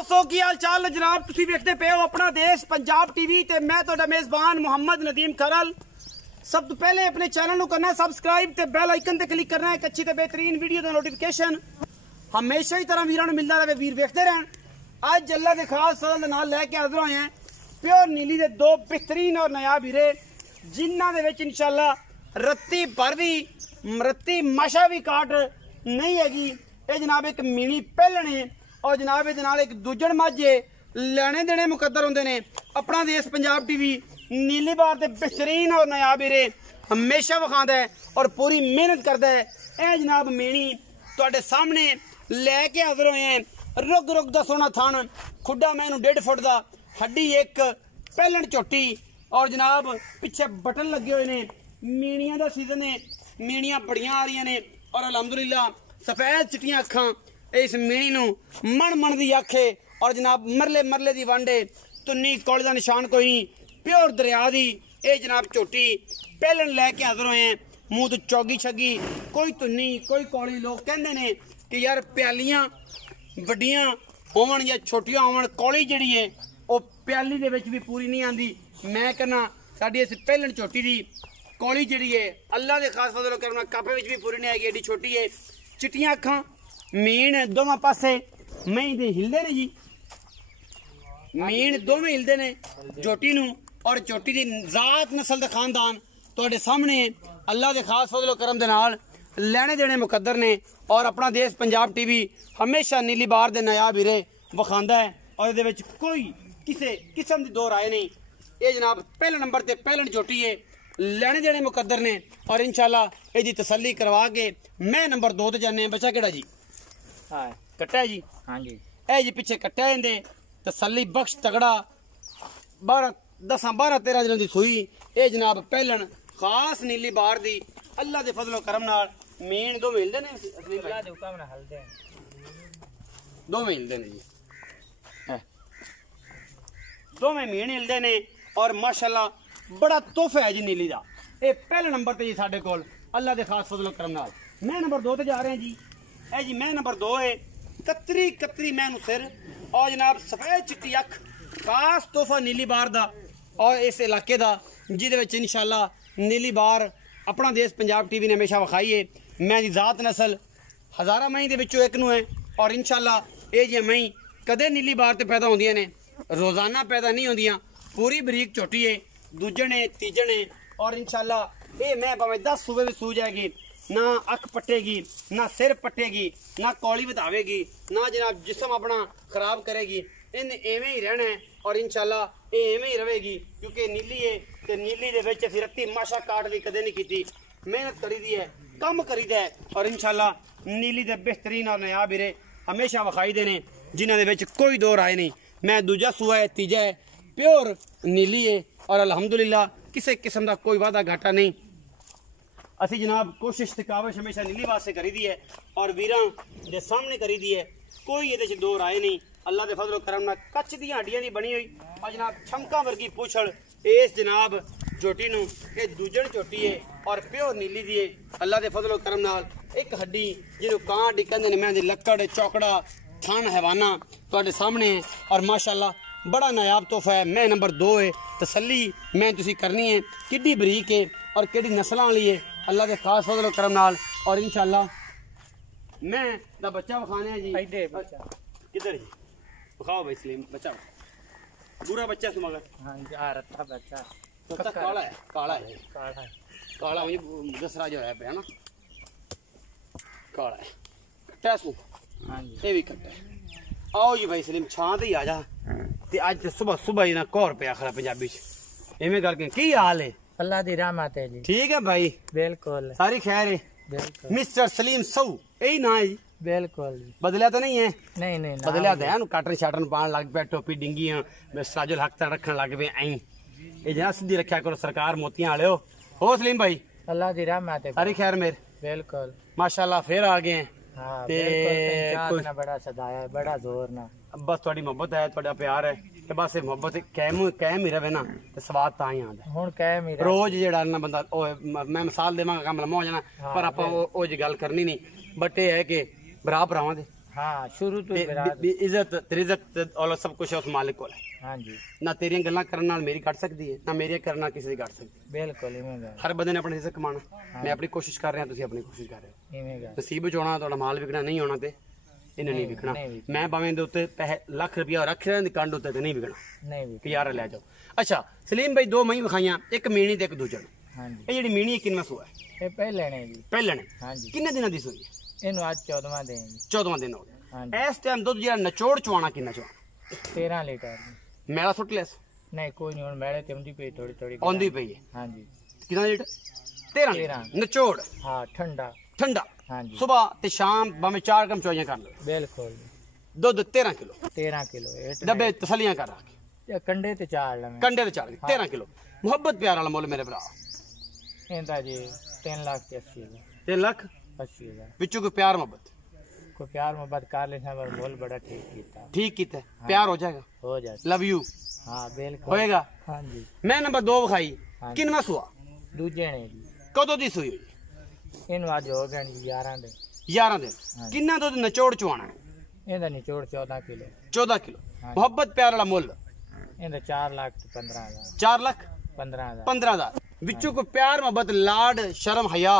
दोस्तों की हाल चाल जनाब, तुसी देखते पे हो अपना देश पंजाब टीवी ते मैं तुहाडा मेजबान मोहम्मद नदीम खरल। सब तो पहले अपने चैनल को करना सब्सक्राइब ते बेल आइकन ते क्लिक करना है। एक अच्छी ते बेहतरीन वीडियो का नोटिफिकेशन हमेशा ही तरह वीरों मिलता रहे, वीर देखते रहन। अज अल्लाह के खास फजल नाल लैके हाजिर होए हैं प्योर नीली दे दो बेहतरीन और नायाब हीरे, जिन्हां दे विच इंशाअल्लाह रत्ती भर भी रत्ती माशा भी काट नहीं हैगी। ये जनाब एक मिनी पहलण है और जनाब ये एक दूजण माझे लेने देने मुकद्दर होंदे ने। अपना देश पंजाब टीवी नीली बार के बेहतरीन और नायाब हीरे हमेशा विखांदा है और पूरी मेहनत करता है। यह जनाब मेणी तुहाडे सामने लैके हाजिर होए हैं। रुग रुग दा सोना थान, खुड्डा मैनू 1.5 फुट दा, हड्डी एक, पहलण झोटी और जनाब पिछे बटन लगे हुए ने। मेणियां दा सीजन है, मेणियां बड़ियां आ रही ने और अलहमदुलिल्लाह सफेद चिट्टियां अखां इस मेणी नू मन मन दी आखे और जनाब मरले मरले दी वांडे तुन्नी कौले दा निशान कोई नहीं, प्योर दरिया दी ये जनाब झोटी पहलन लैके हाजिर होए हैं। मुंह तो चौगी छगी, कोई तुन्नी कोई कौली। लोग कहते ने कि यार प्यालियां वड्डियां होवन या छोटियां होवन, कौली जिहड़ी है वो प्याली दे विच भी पूरी नहीं आंदी। मैं कहना साडी इस पहलन झोटी दी कौली जिहड़ी है अल्लाह दे खास फजल करना कापे विच भी पूरी नहीं आएगी। एडी छोटी है, चिट्टियां अखां, मीण दोवां पासे मई दे हिलदे ने जी, मीण दोवें हिलदे ने झोटी नू और झोटी दी जात नस्ल दा खानदान तुहाडे सामने अल्लाह दे खास फजल करम दे नाल लेने देने मुकद्दर ने। और अपना देश पंजाब टीवी हमेशा नीली बार दे नायाब हीरे विखांदा है और इहदे विच कोई किसी किस्म दी दो राय नहीं। ये जनाब पहले नंबर ते पहलन झोटी है, लेने देने मुकद्दर ने और इंशाल्लाह इसकी तसल्ली करवा के मैं नंबर 2 ते जाने। बच्चा केड़ा जी? हाँ कट्टा जी। हाँ जी ए जी पिछे कट्टा इंदे तसल्ली बख्श तगड़ा 12-13 दिनों की सूई। ये जनाब पहलन खास नीली बार दी अल्लाह दे फजलो करम नाल मीण दो मिलदे ने, दो मिलदे ने जी, दो में मीण हिलदे ने और माशाल्लाह बड़ा तोहफा है जी नीली दा। ये पहले नंबर ते जी साडे कोल अल्लाह दे खास फजलो करम नाल। मैं नंबर 2 ते जा रहे हैं जी। ए जी मैं नंबर 2 है, कतरी कतरी मैनू सिर और जनाब सफेद चिट्टी अख, खास तोहफा नीली बार दा और इस इलाके दा जिहदे विच इंशाअल्लाह नीली बार अपना देश पंजाब टीवी ने हमेशा विखाई है। मैं दी जात नस्ल हज़ारा मई दे विचों एक नू है और इंशाअल्लाह ये जी मई कदे नीली बार ते पैदा होंदियां ने, रोजाना पैदा नहीं होंदियां। पूरी बरीक झोटी है, दूजण है, तीजण है और इंशाअल्लाह ये मैं भावें 10 सूबे भी सू जाएगी, ना अख पट्टेगी, ना सिर पट्टेगी, ना कौली बतावेगी, ना जनाब जिस्म अपना खराब करेगी। इन एवें ही रहना है और इंशाअल्लाह ये एवें ही रहेगी क्योंकि नीली है ते नीली दे विच असीं रत्ती माशा काट दी कदे नहीं कीती। मेहनत करी दी है, कम करी दा है और इंशाअल्लाह नीली दे बेहतरीन और नायाब हीरे हमेशा विखाई देने, जिन्हां दे विच कोई दो राय नहीं। मैं दूजा सूआ है, तीजा है, प्योर नीली है और अलहमदुलिल्लाह किसी किस्म का कोई वादा घाटा नहीं। असी जनाब कोशिश ते काविश हमेशा नीली वास्ते करी दी है और वीरां दे सामने करी दी है, कोई ये दो राय नहीं। अल्लाह के फजलो करम नाल कच्च दी हड्डियां दी बनी हुई और जनाब छमका वर्गी पूछड़ इस जनाब झोटी नू ये दूजण झोटी है और प्योर नीली दी है। अल्लाह के फजलो करम नाल एक हड्डी जिन्हों कां हड्डी कहंदे ने, मैं दी लक्कड़ चौकड़ा थान हैवाना तुहाडे सामने है और माशाअल्लाह बड़ा नायाब तोहफा है। मैं नंबर 2 है, तसल्ली मैं तुसी करनी है किड्डी बरीक है और किहड़ी नस्लां वाली है अल्लाह के खास फजलो करम नाल। और इंशाअल्लाह मैं दा बच्चा विखाने है जी। किधर जी दिखाओ भाई सलीम बच्चा, बुरा बच्चा से मगर हाँ जी आ रहा बच्चा तो काला है, काला है, काला है, काला वही दसरा जो है पे ना काला है कट्टा सू। हाँ जी ये भी कट्टा है। आओ जी भाई सलीम छां ते ही आ जा ते अज सुबह सुबह ही ना कोर पे आखरा पंजाबी च एवें करके की हाल है? अल्लाह दी रहमत है जी। ठीक है भाई, बिल्कुल सारी खैर है। बिल्कुल मिस्टर सलीम सऊ यही ना है? बिल्कुल बदलिया तो नहीं है? नहीं नहीं बदलिया तो है ना, काटन शाटन पान लग पे, टोपी डिंगियां साजुल हक तक रखन लग पे आई। ये जना सीधी रखा करो सरकार मोतियां वाले हो सलीम भाई। अल्लाह दी रहमत है, सारी खैर मेरे बिल्कुल माशाल्लाह फिर आ गए हैं। हाँ, ते ना बड़ा सदाया है, बड़ा जोर ना बस थोड़ी मोहब्बत है, थोड़ा प्यार है ते बस मोहब्बत कायम ही रहे ना ते स्वाद तां ही आंदा। हुण कायम ही रोज जेड़ा ना बंदा मैं मिसाल देवांगा काम लम्मा हो जाना पर आपां ओ जी गल करनी नहीं। बट ये है कि भरा भरावां दे हाँ शुरू तो विराट इज्जत रिज़्क और सब कुछ उस मालिक को है। हाँ जी ना तेरियां गल्लां करन नाल मेरी घट सकदी है, ना मेरी करन नाल किसी दी घट सकदी। बिल्कुल इवें गल हर बंदे ने अपने रिज़्क कमाना। मैं अपनी कोशिश कर रहा, तुसीं अपनी कोशिश कर रहे हो। इवें गल नसीब च होना, तुहाडा माल विकना नहीं होना ते इन्हें नहीं विकना। मैं भावें दे उत्ते पैसे लाख रुपया रख रहे दी कंड उत्ते ते नहीं विकना, नहीं भी कि यार ले जाओ। अच्छा सलीम भाई, दो मई विखाइयां, एक मीणी ते एक दूजण। हाँ जी ਇਹ ਜਿਹੜੀ ਮੀਣੀ ਕਿੰਨਾ ਸੂਆ ਹੈ? ये पहले ने जी ਪਹਿਲਣ हाँ जी ਕਿੰਨੇ ਦਿਨਾਂ ਦੀ ਸੂਈ ਹੈ? इन्हू आज 14वां दिन जी 14ਵਾਂ ਦਿਨ ਹੋ हाँ जी ਗਿਆ। ਇਸ ਟਾਈਮ ਦੁੱਧ ਜਿਹੜਾ ਨਚੋੜ ਚਵਾਣਾ ਕਿੰਨਾ ਚਵਾਣਾ? 13 लीटर जी। ਮੈਲਾ ਸੁੱਟ ਲਿਆ नहीं कोई नहीं, मेरे ते उंदी पे थोड़ी थोड़ी ਆਉਂਦੀ ਪਈ ਹੈ। हाँ जी ਕਿੰਨਾ ਲੀਟਰ? 13 13 ਨਚੋੜ हाँ ठंडा ਠੰਡਾ। हाँ जी ਸਵੇਰ ਤੇ ਸ਼ਾਮ ਭਾਵੇਂ 4 ਕਮ ਚੋਈਆਂ ਕਰ ਲਓ। बिल्कुल ਦੁੱਧ 13 ਕਿਲੋ 13 किलो ਡੱਬੇ ਤਸਲੀਆਂ ਕਰ ਰੱਖ, कंडे ते चार लमे ਕੰਡੇ ਤੇ ਚਾੜ 13 ਕਿਲੋ। ਮੁਹੱਬਤ ਪਿਆਰ ਵਾਲਾ ਮੁੱਲ ਮੇਰੇ ਭਰਾ, इनका जी 3 लाख 80 हजार 3 ਲੱਖ 80 हजार। ਵਿੱਚੋਂ ਕੋਈ ਪਿਆਰ ਮੁਹੱਬਤ को प्यार मोहब्बत कर लेना पर मोल बड़ा ठीक किया ਠੀਕ ਕੀਤਾ ਹੈ, ਪਿਆਰ ਹੋ ਜਾਏਗਾ। हो जाए ਲਵ ਯੂ हाँ बिल्कुल ਹੋਏਗਾ। हाँ जी ਮੈਂ ਨੰਬਰ 2 ਵਿਖਾਈ, हाँ जी। ਕਿੰਨਾ ਸੂਆ? दूजे ने जी ਕਦੋਂ ਦੀ ਸੂਈ ਹੋਈ? इन आज हो गए जी 11 दिन 11 ਦਿਨ। हाँ। ਕਿੰਨਾ ਦੁੱਧ ਨਚੋੜ ਚਵਾਣਾ ਹੈ? इनका निचोड़ 14 किलो 14 ਕਿਲੋ। हाँ। ਮੁਹੱਬਤ ਪਿਆਰ ਵਾਲਾ ਮੁੱਲ इनका 4 लाख 15 हजार 4 ਲੱਖ 15 हजार 15,000। ਵਿੱਚੋਂ ਕੋਈ ਪਿਆਰ ਮੁਹੱਬਤ ਲਾਡ ਸ਼ਰਮ ਹਯਾ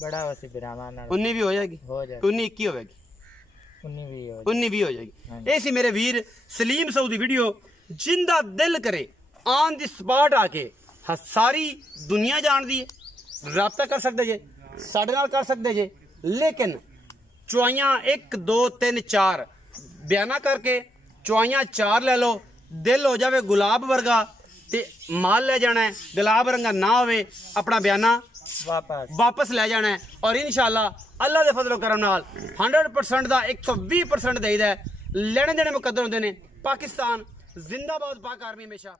बड़ा वैसे बिरामा ना 19 ਵੀ ਹੋ ਜਾਏਗੀ, हो जाए 19 21 ਹੋਵੇਗੀ, 19 भी हो 19 ਵੀ ਹੋ ਜਾਏਗੀ। हाँ। ਇਹ ਸੀ ਮੇਰੇ ਵੀਰ ਸਲੀਮ ਸਾਊ ਦੀ ਵੀਡੀਓ। ਜਿੰਦਾ ਦਿਲ ਕਰੇ ਆਨ ਦੀ ਸਪਾਟ ਆ ਕੇ ਸਾਰੀ ਦੁਨੀਆ ਜਾਣਦੀ ਹੈ, ਰਾਬਤਾ ਕਰ ਸਕਦੇ ਜੇ, ਸਾਡੇ ਨਾਲ ਕਰ ਸਕਦੇ ਜੇ, ਲੇਕਿਨ ਚੁਆਈਆਂ 1 2 3 4 ਬਿਆਨਾ ਕਰਕੇ ਚੁਆਈਆਂ 4 ਲੈ ਲਓ, ਦਿਲ ਹੋ ਜਾਵੇ ਗੁਲਾਬ ਵਰਗਾ ਤੇ ਮਾਲ ਲੈ ਜਾਣਾ ਹੈ, ਗੁਲਾਬ ਰੰਗਾ ਨਾ ਹੋਵੇ, ਆਪਣਾ ਬਿਆਨਾ वापस ਵਾਪਸ ਲੈ ਜਾਣਾ ਹੈ। ਔਰ ਇਨਸ਼ਾਅੱਲਾ ਅੱਲਾ ਦੇ ਫਜ਼ਲ ਕਰਮ ਨਾਲ 100% ਦਾ 120% ਦੇਈਦਾ ਹੈ। ਲੈਣੇ ਦੇਣੇ ਮੁਕੱਦਰ ਹੁੰਦੇ ਨੇ। ਪਾਕਿਸਤਾਨ ਜ਼ਿੰਦਾਬਾਦ, ਪਾਕ ਆਰਮੀ ਹਮੇਸ਼ਾ।